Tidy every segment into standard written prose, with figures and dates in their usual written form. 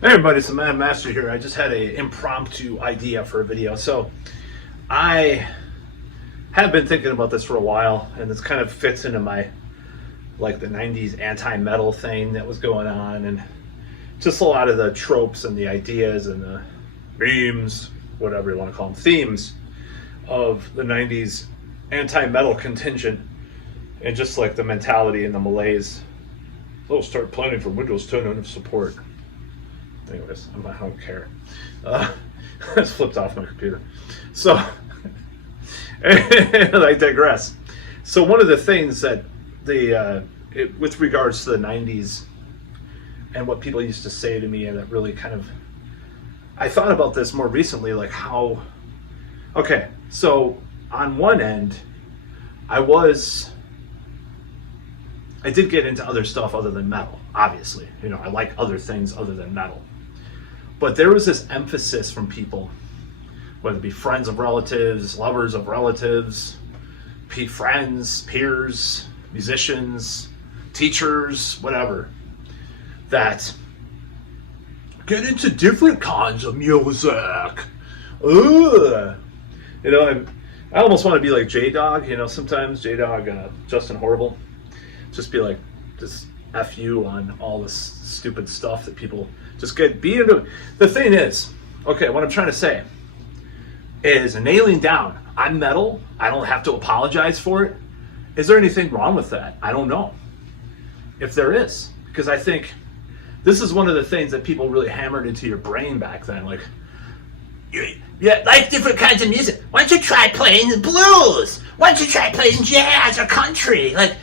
Hey everybody, it's the Mad Master here. I just had an impromptu idea for a video. So I have been thinking about this for a while, and this kind of fits into my like the 90s anti-metal thing that was going on, and just a lot of the tropes and the ideas and the memes, whatever you want to call them, themes of the 90s anti-metal contingent, and just like the mentality and the malaise. They'll start planning for Windows 10 end of support. Anyways, I don't care. It's flipped off my computer. So, I digress. So one of the things that with regards to the 90s and what people used to say to me, and it really kind of, I thought about this more recently, like how, okay, so on one end, I did get into other stuff other than metal, obviously. You know, I like other things other than metal. But there was this emphasis from people, whether it be friends of relatives, lovers of relatives, friends, peers, musicians, teachers, whatever, that get into different kinds of music. Ugh. You know, I almost want to be like J-Dog, you know, sometimes J-Dog, Justin Horrible, just be like, just F you on all this stupid stuff that people just be into. The thing is, okay, what I'm trying to say is nailing down, I'm metal, I don't have to apologize for it. Is there anything wrong with that? I don't know if there is, because I think this is one of the things that people really hammered into your brain back then, like, yeah, like different kinds of music. Why don't you try playing the blues? Why don't you try playing jazz or country? Like,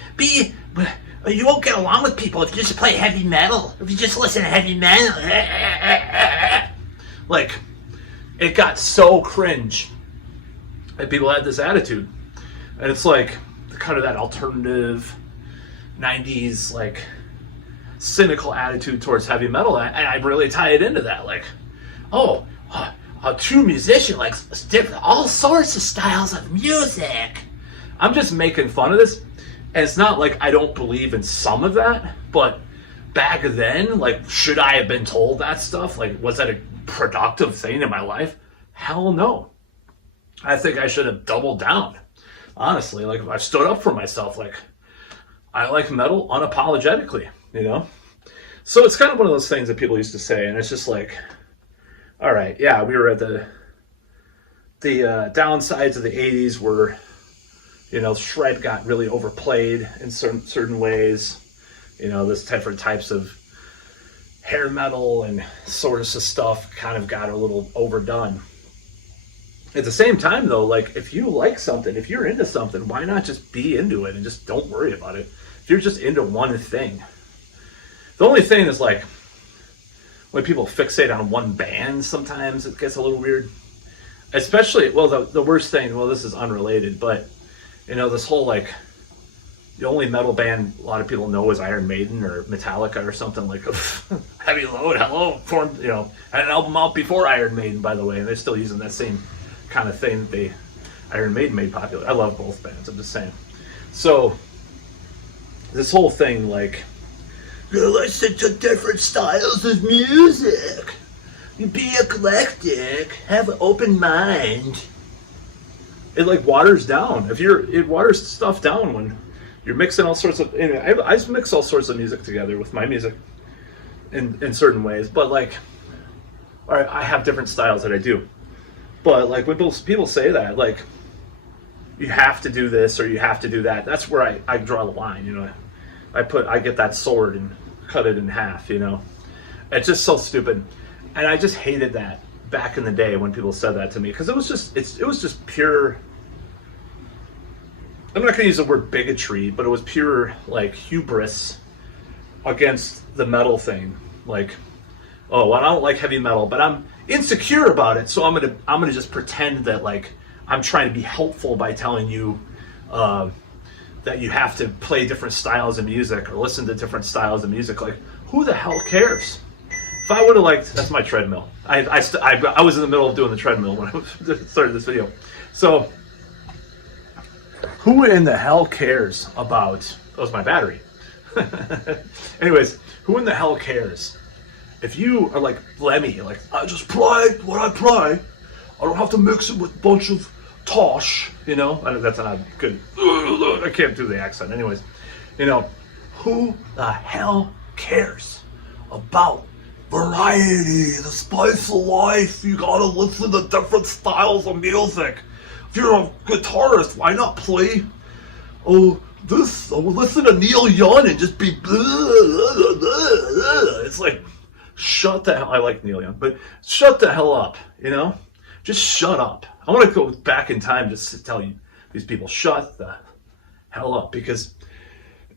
you won't get along with people if you just play heavy metal. If you just listen to heavy metal. Like, it got so cringe. And people had this attitude. And it's like, kind of that alternative 90s, like, cynical attitude towards heavy metal. And I really tie it into that. Like, a true musician likes different, all sorts of styles of music. I'm just making fun of this. And it's not like I don't believe in some of that, but back then, like, should I have been told that stuff? Like, was that a productive thing in my life? Hell no. I think I should have doubled down. Honestly, like, I stood up for myself. Like, I like metal unapologetically, you know? So it's kind of one of those things that people used to say, and it's just like, all right, yeah, we were at the downsides of the 80s were, you know, shred got really overplayed in certain ways. You know, this different types of hair metal and sorts of stuff kind of got a little overdone. At the same time, though, like, if you like something, if you're into something, why not just be into it and just don't worry about it? If you're just into one thing. The only thing is, like, when people fixate on one band, sometimes it gets a little weird. Especially, well, the worst thing, well, this is unrelated, but, you know, this whole, like, the only metal band a lot of people know is Iron Maiden or Metallica or something, like Heavy Load, hello, formed, you know, had an album out before Iron Maiden, by the way, and they're still using that same kind of thing that Iron Maiden made popular. I love both bands, I'm just saying. So, this whole thing, like, you listen to different styles of music, you be eclectic, have an open mind. It like waters down. It waters stuff down when you're mixing all sorts of. Anyway, I mix all sorts of music together with my music, in certain ways. But like, all right, I have different styles that I do. But like when people say that, like, you have to do this or you have to do that. That's where I draw the line. You know, I get that sword and cut it in half. You know, it's just so stupid, and I just hated that back in the day when people said that to me, because it was just pure. I'm not going to use the word bigotry, but it was pure, like, hubris against the metal thing. Like, oh, well, I don't like heavy metal, but I'm insecure about it, so I'm gonna just pretend that, like, I'm trying to be helpful by telling you that you have to play different styles of music or listen to different styles of music. Like, who the hell cares? If I would have liked, that's my treadmill. I was in the middle of doing the treadmill when I started this video. So, who in the hell cares about, that was my battery. Anyways, who in the hell cares if you are like Lemmy, like, I just play what I play, I don't have to mix it with a bunch of tosh, you know? That's not good. I can't do the accent. Anyways, you know, who the hell cares about variety, the spice of life? You gotta listen to different styles of music. If you're a guitarist, why not play, listen to Neil Young and just be blah, blah, blah, blah. It's like, shut the hell, I like Neil Young, but shut the hell up, you know? Just shut up. I want to go back in time just to tell you, these people, shut the hell up, because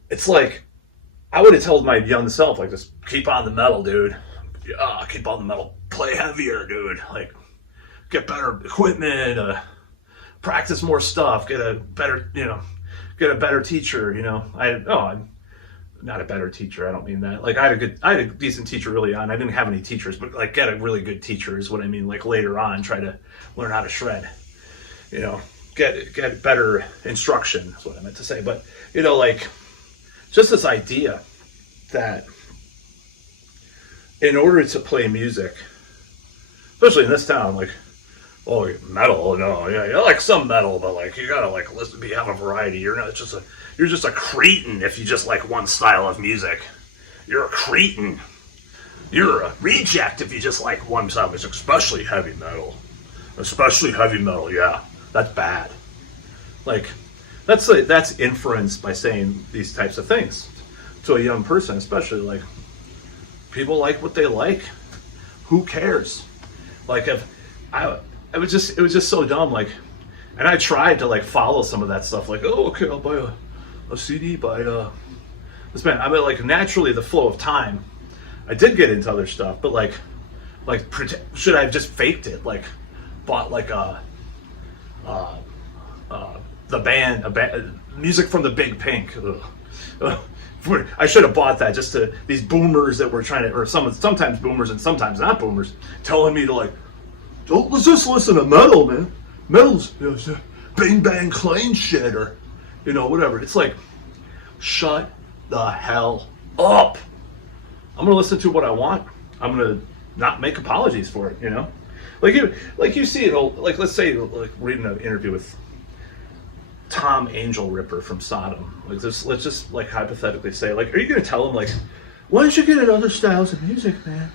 it's like, I would have told my young self, like, just keep on the metal, dude. Yeah, keep on the metal. Play heavier, dude. Like, get better equipment, practice more stuff, get a better teacher, you know. I'm not a better teacher, I don't mean that. Like, I had a decent teacher early on. I didn't have any teachers, but like, get a really good teacher is what I mean. Like, later on, try to learn how to shred, you know, get better instruction is what I meant to say. But, you know, like, just this idea that in order to play music, especially in this town, like, oh, metal, no, yeah, you like some metal, but like, you gotta like listen, have a variety. You're just a cretin if you just like one style of music. You're a cretin. You're a reject if you just like one style of music, especially heavy metal. Especially heavy metal, yeah, that's bad. Like, that's inference by saying these types of things to a young person, especially. Like, people like what they like. Who cares? Like, it was just so dumb. Like, and I tried to like follow some of that stuff. Like, oh, okay, I'll buy a CD by this band. I mean, like, naturally, the flow of time, I did get into other stuff, but like should I have just faked it? Like, bought like the band, music from the Big Pink. I should have bought that just to these boomers that were trying to, or sometimes boomers and sometimes not boomers, telling me to like, don't just listen to metal, man. Metal's, you know, bang bang clang shit, or, you know, whatever. It's like, shut the hell up. I'm gonna listen to what I want. I'm gonna not make apologies for it, you know. Like you see it all. Like, let's say, like, reading an interview with Tom Angel Ripper from Sodom. Like, this, let's just like hypothetically say, like, are you gonna tell him like, why don't you get into other styles of music, man?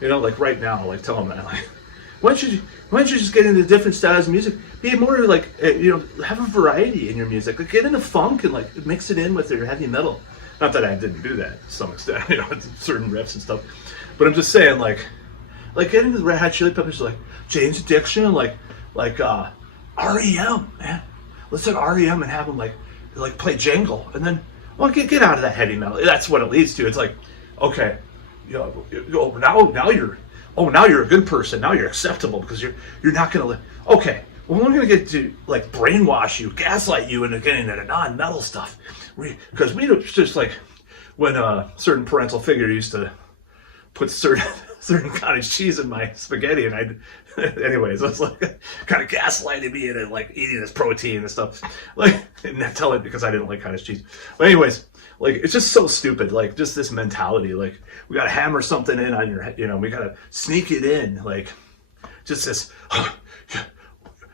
You know, like right now, like, tell him that, like, why don't you just get into different styles of music? Be more like, you know, have a variety in your music. Like, get into funk and like mix it in with your heavy metal. Not that I didn't do that to some extent, you know, certain riffs and stuff. But I'm just saying, like get into the Red Hot Chili Peppers, like Jane's Addiction, like REM, man. Let's take REM and have them like play Jingle, and then, well, get out of that heavy metal. That's what it leads to. It's like, okay, you know, now you're a good person. Now you're acceptable because you're not gonna okay. Well, I'm gonna get to like brainwash you, gaslight you into getting into non-metal stuff, because we just like when a certain parental figure used to put certain cottage cheese in my spaghetti, and anyways, it's like kind of gaslighting me into like eating this protein and stuff. Like, and not tell it because I didn't like cottage cheese. But anyways, like, it's just so stupid. Like, just this mentality. Like, we gotta hammer something in on your, you know, we gotta sneak it in. Like, just this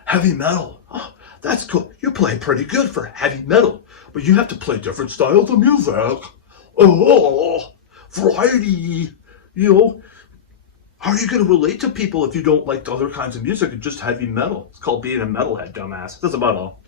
heavy metal. Oh, that's cool. You play pretty good for heavy metal, but you have to play different styles of music. Oh, variety. You know, how are you going to relate to people if you don't like other kinds of music and just heavy metal? It's called being a metalhead, dumbass. That's about all.